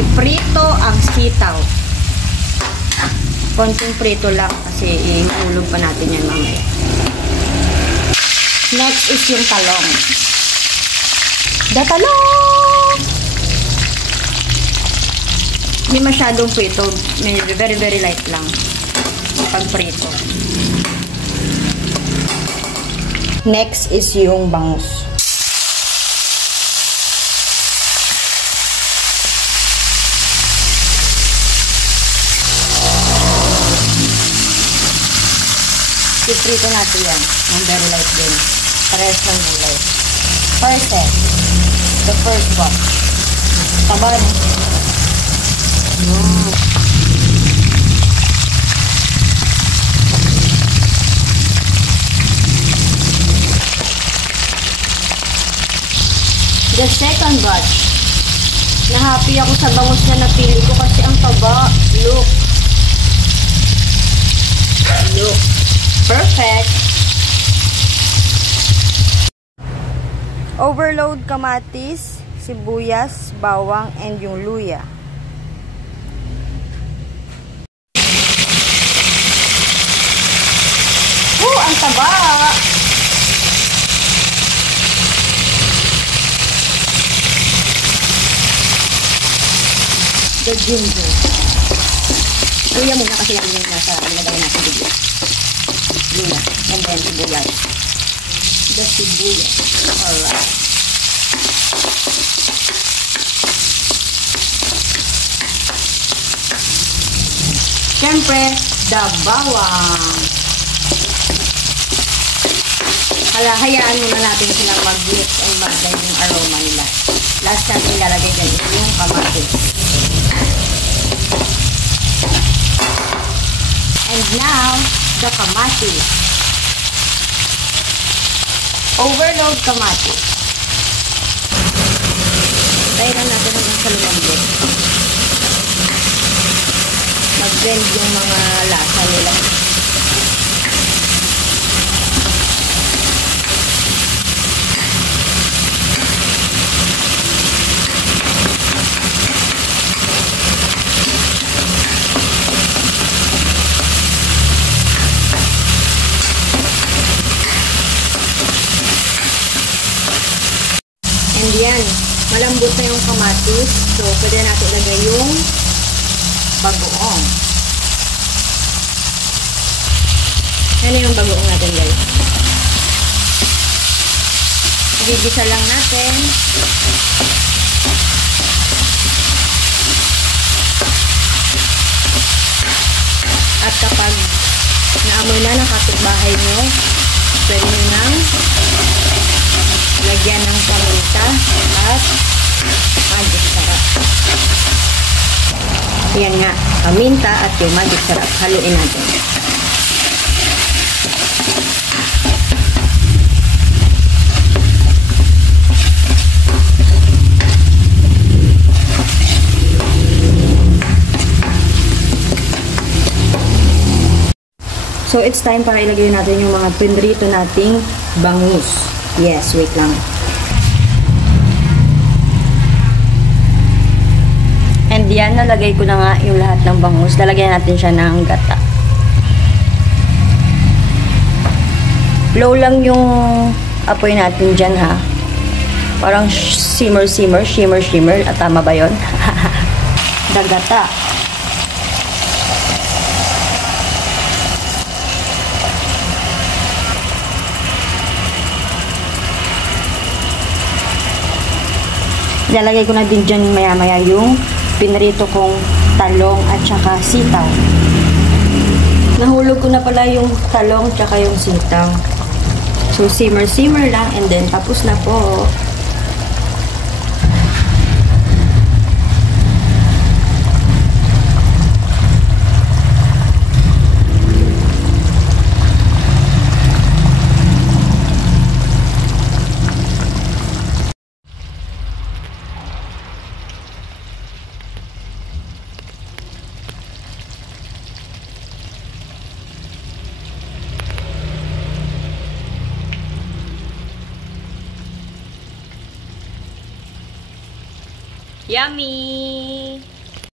iprito ang sitaw. Konting prito lang kasi ihulog pa natin yan mamaya. Next is yung talong. The talong! Hindi masyadong prito. Very, very light lang. Pag prito. Next is yung bangus. Iprito natin yan. Ang very light din. Parehas ng gulay. First set. The first one. Tabad. The second batch. Na-happy ako sa bangus na napili ko kasi ang taba. Look. Look. Perfect. Overload kamatis, sibuyas, bawang, and yung luya. Ang taba! The ginger. Luya muna kasi yan yung nasa nilagay natin dito. Luya. And then sibuyas. The sibuyas. Alright. Siyempre, the bawang. Hayaan muna natin silang mag-mix and mag-blend yung aroma nila. Last natin ilalagay dyan is yung kamatis. And now, the kamatis. Overload kamatis. Tayo lang natin hanggang sa lumambot. Mag-blend yung mga lasa nila. And yan, malambot na yung kamatis. So, pwede natin ilagay yung bagoong. Ano yung bagoong natin, guys? Gigisa lang natin. At kapag naamoy na ng kapitbahay nyo, pwede nyo nang lagyan ng paminta at magic sarap. Yan nga, paminta at yung magic sarap. Haluin natin. So, it's time para ilagay natin yung mga pinrito nating bangus. Yes, wait lang. And yan, nalagay ko na nga yung lahat ng bangus. Lalagyan natin siya ng gata. Low lang yung apoy natin dyan, ha? Parang shimmer. At tama ba yun? The gata. Ilalagay ko na din dyan maya-maya yung pinrito kong talong at saka sitaw. Nahulog ko na pala yung talong at saka yung sitaw. So, simmer lang and then tapos na po. Yummy!